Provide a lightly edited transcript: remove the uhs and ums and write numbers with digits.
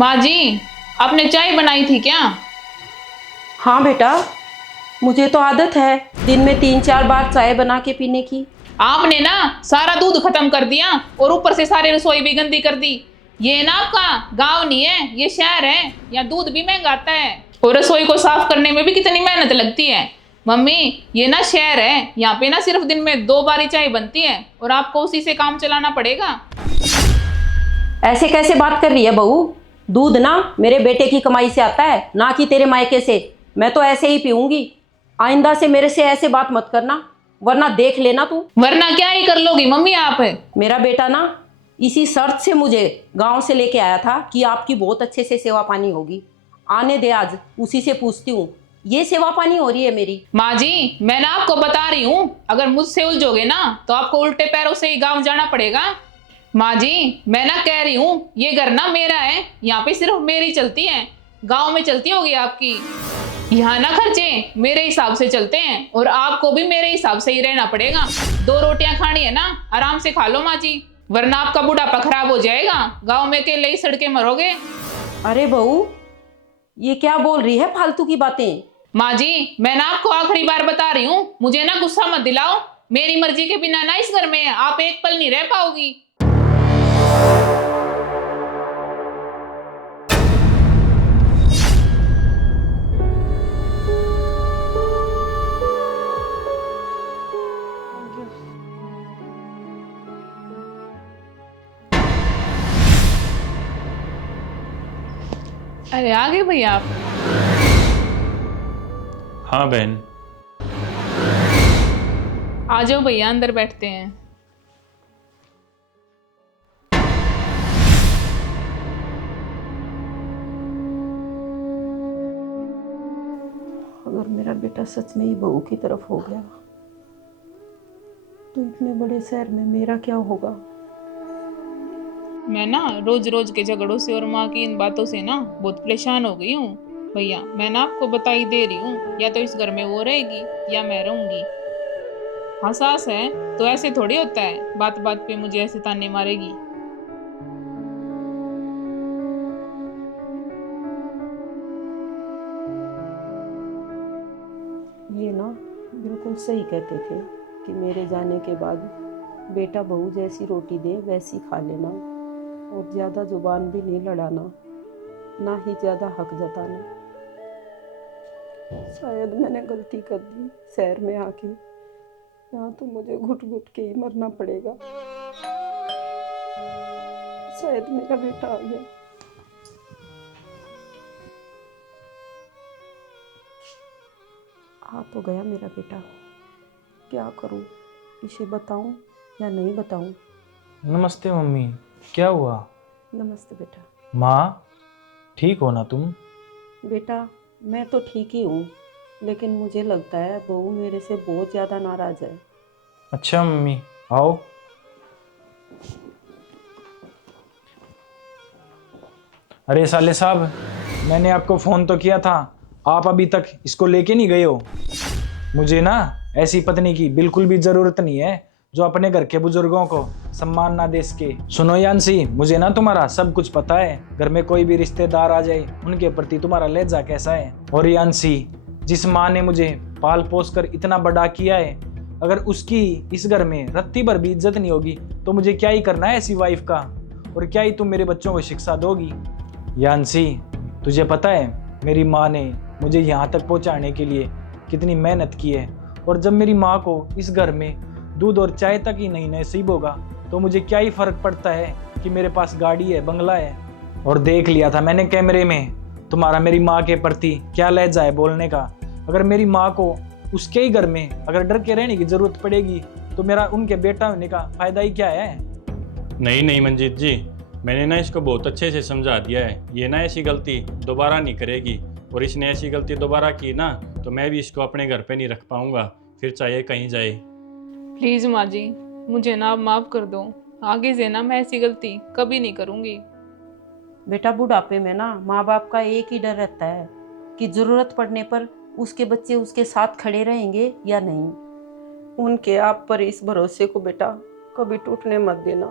माँ जी, आपने चाय बनाई थी क्या? हाँ बेटा, मुझे तो आदत है दिन में 3-4 बार चाय बना के पीने की। आपने ना सारा दूध खत्म कर दिया और ऊपर से सारी रसोई भी गंदी कर दी। ये ना आपका गांव नहीं है, ये शहर है। यहाँ दूध भी महंगा आता है और रसोई को साफ करने में भी कितनी मेहनत लगती है। मम्मी, ये ना शहर है, यहाँ पे ना सिर्फ दिन में 2 बार ही चाय बनती है और आपको उसी से काम चलाना पड़ेगा। ऐसे कैसे बात कर रही है बहू? दूध ना मेरे बेटे की कमाई से आता है, ना कि तेरे मायके से। मैं तो ऐसे ही पीऊंगी। आइंदा से मेरे से ऐसे बात मत करना, वरना देख लेना तू। वरना क्या ही कर लोगी मम्मी आप? मेरा बेटा ना इसी शर्त से मुझे गांव से लेके आया था कि आपकी बहुत अच्छे से सेवा पानी होगी। आने दे, आज उसी से पूछती हूँ। ये सेवा पानी हो रही है मेरी। माँ जी, मैं ना आपको बता रही हूँ, अगर मुझसे उलझोगे ना तो आपको उल्टे पैरों से ही गांव जाना पड़ेगा। माँ जी, मैं ना कह रही हूँ, ये घर ना मेरा है, यहाँ पे सिर्फ मेरी चलती है। गांव में चलती होगी आपकी। यहाँ ना खर्चे मेरे हिसाब से चलते हैं और आपको भी मेरे हिसाब से ही रहना पड़ेगा। 2 रोटियां खानी है ना, आराम से खा लो माँ जी, वरना आपका बुढ़ापा खराब हो जाएगा। गाँव में अकेले ही सड़के मरोगे। अरे बहू, ये क्या बोल रही है फालतू की बातें? माँ जी, मैं ना आपको आखिरी बार बता रही हूँ, मुझे ना गुस्सा मत दिलाओ। मेरी मर्जी के बिना ना इस घर में आप एक पल नहीं रह पाओगी। अरे आ गए भैया आप। हाँ बहन। आ जाओ भैया, अंदर बैठते हैं। अगर मेरा बेटा सच में ही बहू की तरफ हो गया तो इतने बड़े शहर में मेरा क्या होगा? मैं ना रोज रोज के झगड़ों से और माँ की इन बातों से ना बहुत परेशान हो गई हूँ। भैया, मैं ना आपको बता ही दे रही हूँ, या तो इस घर में वो रहेगी या मैं रहूंगी। हाँ, सास है तो ऐसे थोड़ी होता है, बात बात पे मुझे ऐसे ताने मारेगी। ये ना बिल्कुल सही कहते थे कि मेरे जाने के बाद बेटा बहू जैसी रोटी दे वैसी खा लेना, और ज़्यादा जुबान भी नहीं लड़ाना, ना ही ज़्यादा हक जताना। शायद मैंने गलती कर दी शहर में आके। यहाँ तो मुझे घुट घुट के ही मरना पड़ेगा। शायद मेरा बेटा आ गया। आ तो गया मेरा बेटा। क्या करूं? इसे बताऊं या नहीं बताऊं? नमस्ते मम्मी, क्या हुआ? नमस्ते बेटा। माँ, ठीक हो ना तुम? बेटा, मैं तो ठीक ही हूँ, लेकिन मुझे लगता है बहू मेरे से बहुत ज़्यादा नाराज़ है। अच्छा मम्मी, आओ। अरे साले साहब, मैंने आपको फ़ोन तो किया था, आप अभी तक इसको लेके नहीं गए हो। मुझे ना ऐसी पत्नी की बिल्कुल भी ज़रूरत नहीं है जो अपने घर के बुजुर्गों को सम्मान ना दे सके। सुनो यान्सी, मुझे ना तुम्हारा सब कुछ पता है। घर में कोई भी रिश्तेदार आ जाए, उनके प्रति तुम्हारा लहजा कैसा है। और यान्सी, जिस माँ ने मुझे पाल पोस कर इतना बड़ा किया है, अगर उसकी इस घर में रत्ती भर भी इज्जत नहीं होगी तो मुझे क्या ही करना है ऐसी वाइफ का। और क्या ही तुम मेरे बच्चों को शिक्षा दोगी। यान्सी, तुझे पता है मेरी माँ ने मुझे यहाँ तक पहुँचाने के लिए कितनी मेहनत की है। और जब मेरी माँ को इस घर में दूध और चाय तक ही नहीं नसीब होगा तो मुझे क्या ही फर्क पड़ता है कि मेरे पास गाड़ी है, बंगला है। और देख लिया था मैंने कैमरे में तुम्हारा मेरी माँ के प्रति क्या लहजा है बोलने का। अगर मेरी माँ को उसके ही घर में अगर डर के रहने की जरूरत पड़ेगी तो मेरा उनके बेटा होने का फायदा ही क्या है। नहीं नहीं मंजीत जी, मैंने ना इसको बहुत अच्छे से समझा दिया है। ये ना ऐसी गलती दोबारा नहीं करेगी, और इसने ऐसी गलती दोबारा की ना तो मैं भी इसको अपने घर पे नहीं रख पाऊंगा, फिर चाहे कहीं जाए। प्लीज माँ जी, मुझे ना आप माफ कर दो। आगे से ना मैं ऐसी गलती कभी नहीं करूंगी। बेटा, बुढ़ापे में ना माँ बाप का एक ही डर रहता है कि ज़रूरत पड़ने पर उसके बच्चे उसके साथ खड़े रहेंगे या नहीं। उनके आप पर इस भरोसे को बेटा कभी टूटने मत देना।